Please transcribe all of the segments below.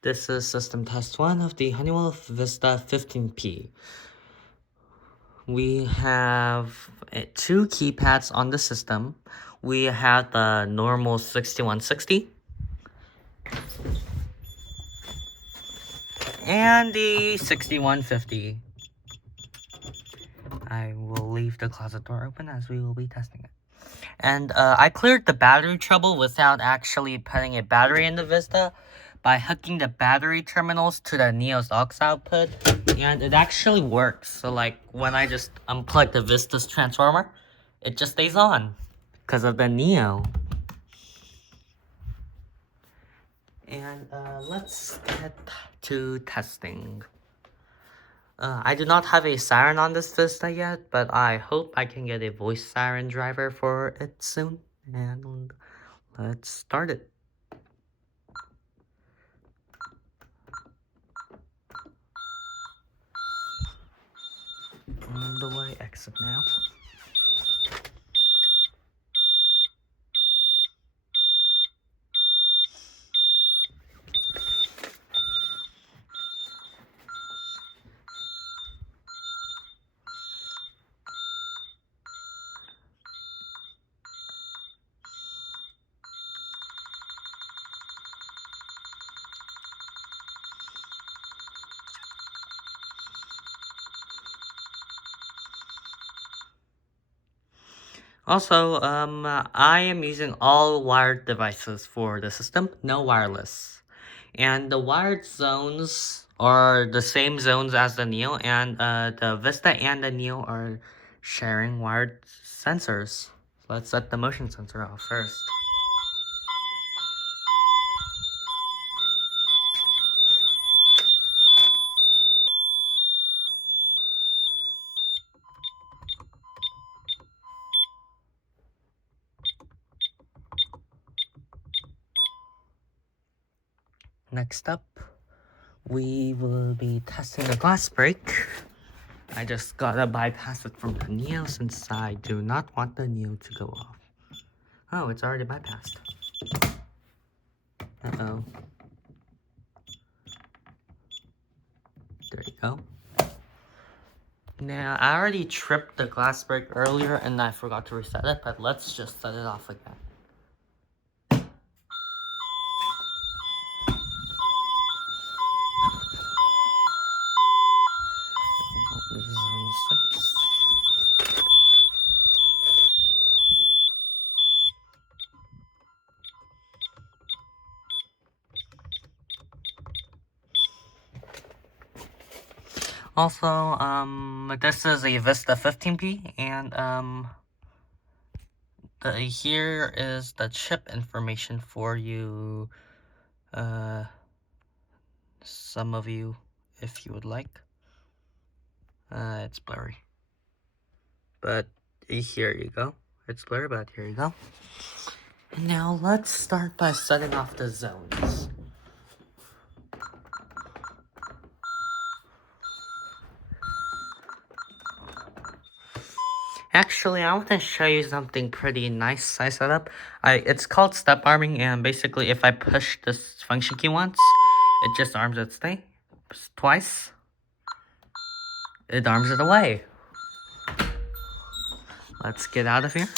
This is system test 1 of the Honeywell Vista 15P. We have 2 keypads on the system. We have the normal 6160 and the 6150. I will leave the closet door open as we will be testing it. And I cleared the battery trouble without actually putting a battery in the Vista by hooking the battery terminals to the Neo's aux output, and it actually works. So like when I just unplug the Vista's transformer, it just stays on because of the Neo. And let's get to testing. I do not have a siren on this Vista yet, but I hope I can get a voice siren driver for it soon. And let's start it. On the way, exit now. Also, I am using all wired devices for the system, no wireless. And the wired zones are the same zones as the Neo, and the Vista and the Neo are sharing wired sensors. Let's set the motion sensor off first. Next up, we will be testing the glass break. I just gotta bypass it from the Neo since I do not want the Neo to go off. Oh, it's already bypassed. Uh-oh. There you go. Now, I already tripped the glass break earlier and I forgot to reset it, but let's just set it off again. Zone 6. Also, this is a Vista 15P, and here is the chip information for you, some of you, if you would like. It's blurry, but here you go. It's blurry, but here you go. And now let's start by setting off the zones. Actually, I want to show you something pretty nice I set up. It's called step arming, and basically if I push this function key once, it just arms it stay. Twice, it arms it away. Let's get out of here.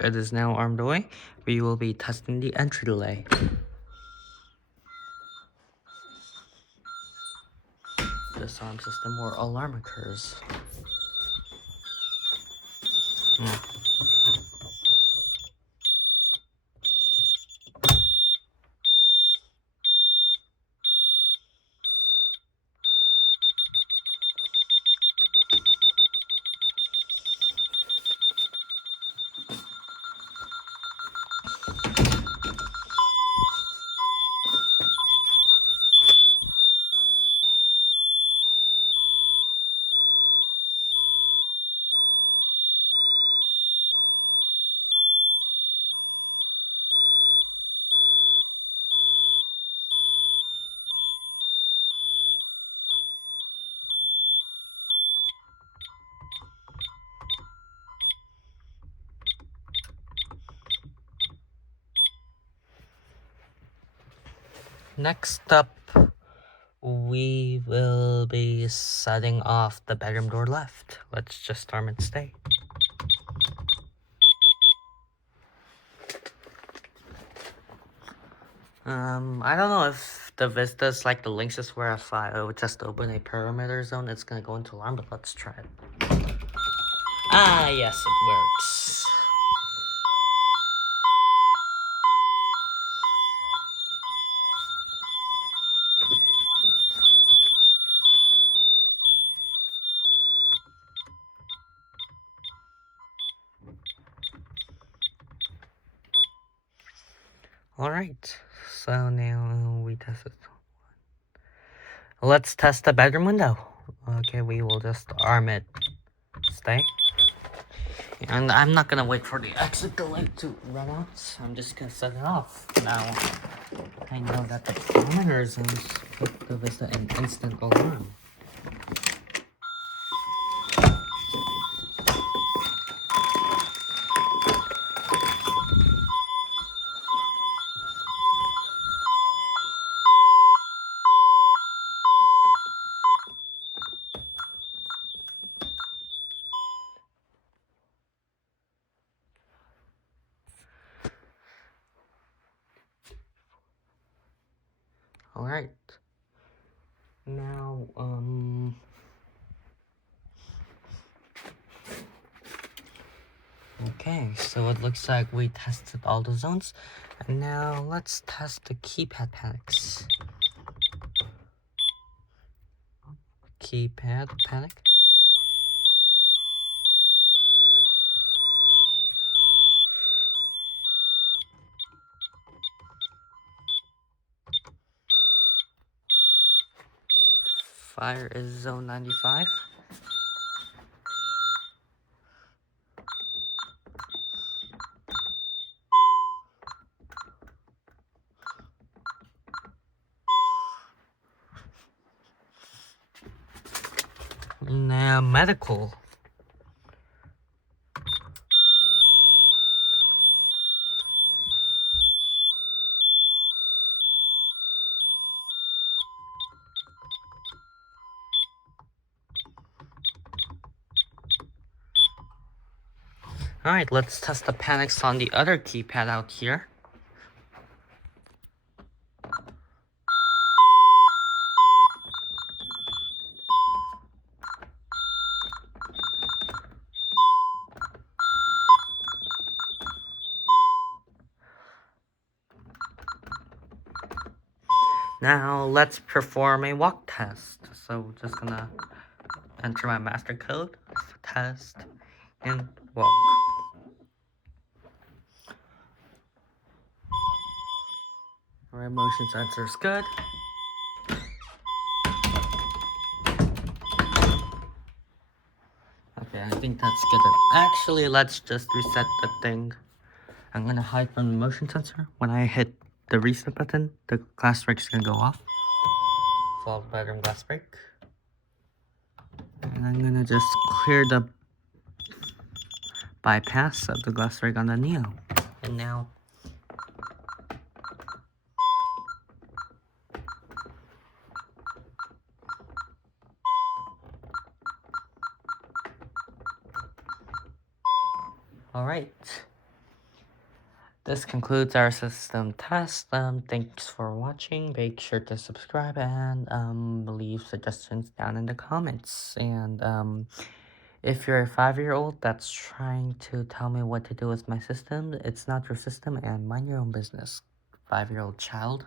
It is now armed away. We will be testing the entry delay. Disarm system or alarm occurs. Next up, we will be setting off the bedroom door left. Let's just storm and stay. I don't know if the Vista's like the Lynx's, where if I would just open a perimeter zone, it's gonna go into alarm, but let's try it. Ah, yes, it works. Alright, so now we test it. Let's test the bedroom window. Okay, we will just arm it. Stay. And I'm not gonna wait for the exit delay to run out. So I'm just gonna set it off. Now, I know that the perimeter zones put the Vista in instant alarm. Alright. Now, okay, so it looks like we tested all the zones. And now let's test the keypad panics. Keypad panic. Fire is zone 95. Now medical. Alright, let's test the panics on the other keypad out here. Now let's perform a walk test. So just gonna enter my master code, test, and walk. Alright, motion sensor is good. Okay, I think that's good. Actually, let's just reset the thing. I'm gonna hide from the motion sensor. When I hit the reset button, the glass break is gonna go off. Follow the bedroom glass break. And I'm gonna just clear the bypass of the glass break on the Neo. And now, alright. This concludes our system test. Thanks for watching. Make sure to subscribe and leave suggestions down in the comments. And if you're a 5-year-old that's trying to tell me what to do with my system, it's not your system and mind your own business, 5-year-old child.